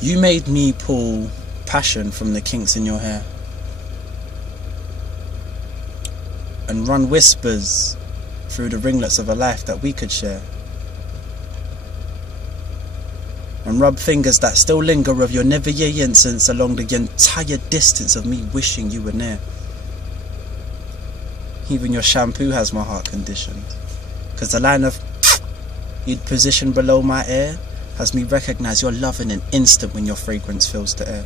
You made me pull passion from the kinks in your hair and run whispers through the ringlets of a life that we could share, and rub fingers that still linger of your never-ye incense along the entire distance of me wishing you were near. Even your shampoo has my heart conditioned, 'cause the line of you'd position below my ear has me recognize your love in an instant when your fragrance fills the air.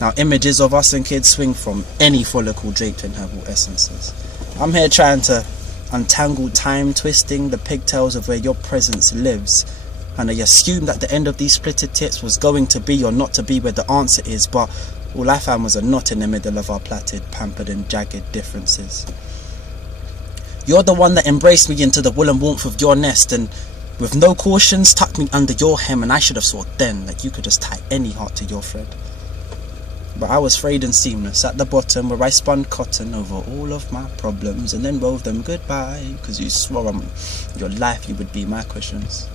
Now images of us and kids swing from any follicle draped in herbal essences. I'm here trying to untangle time, twisting the pigtails of where your presence lives, and I assumed that the end of these splitted tips was going to be or not to be where the answer is, but all I found was a knot in the middle of our plaited, pampered and jagged differences. You're the one that embraced me into the woolen warmth of your nest, and with no cautions tucked me under your hem, and I should have thought then that you could just tie any heart to your thread. But I was frayed and seamless at the bottom, where I spun cotton over all of my problems and then wove them goodbye, 'cause you swore on your life you would be my cushions.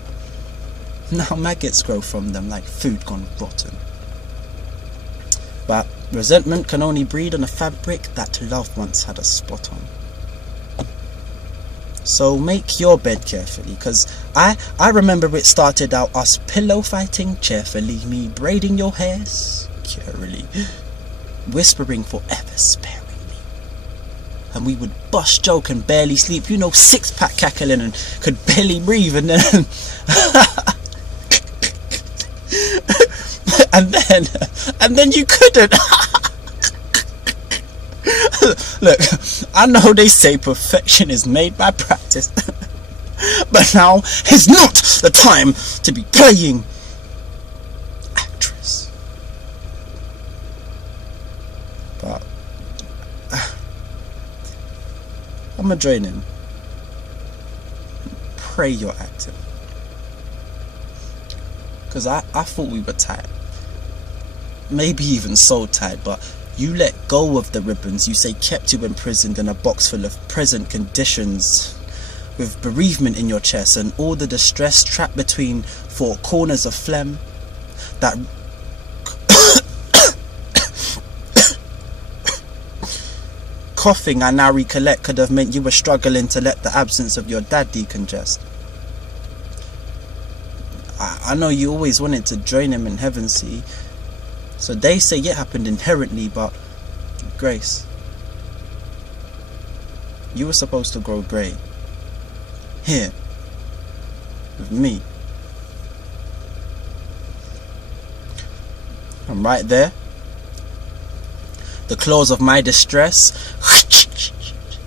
Now maggots grow from them like food gone rotten. But resentment can only breed on a fabric that love once had a spot on. So make your bed carefully, 'cause I remember it started out us pillow fighting cheerfully, me braiding your hairs carefully, whispering forever sparingly, and we would bust joke and barely sleep, you know, six-pack cackling and could barely breathe, and then and then you couldn't. Look, I know they say perfection is made by practice, but now is not the time to be playing actress. But I'ma join in. Pray you're acting, 'cause I thought we were tight, maybe even so tight, but you let go of the ribbons you say kept you imprisoned in a box full of present conditions, with bereavement in your chest and all the distress trapped between four corners of phlegm. That coughing I now recollect could have meant you were struggling to let the absence of your dad decongest. I know you always wanted to join him in heaven, see, so they say it happened inherently, but Grace, you were supposed to grow grey here with me. I'm right there. The claws of my distress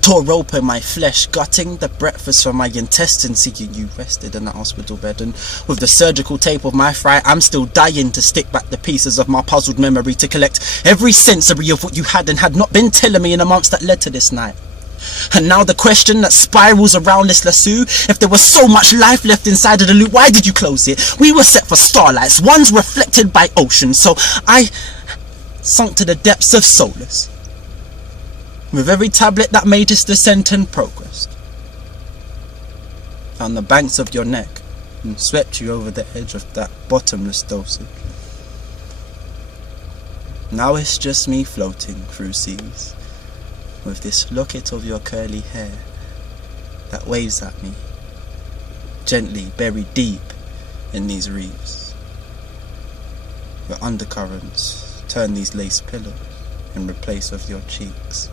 tore open my flesh, gutting the breakfast from my intestines, seeing you rested in the hospital bed, and with the surgical tape of my fright, I'm still dying to stick back the pieces of my puzzled memory to collect every sensory of what you had and had not been telling me in the months that led to this night. And now the question that spirals around this lasso: if there was so much life left inside of the loop, why did you close it? We were set for starlights, ones reflected by oceans, so I sunk to the depths of solace with every tablet that made its descent and progressed on the banks of your neck and swept you over the edge of that bottomless dosage. Now it's just me floating through seas with this locket of your curly hair that waves at me, gently buried deep in these reefs. Your undercurrents turn these lace pillows in replace of your cheeks.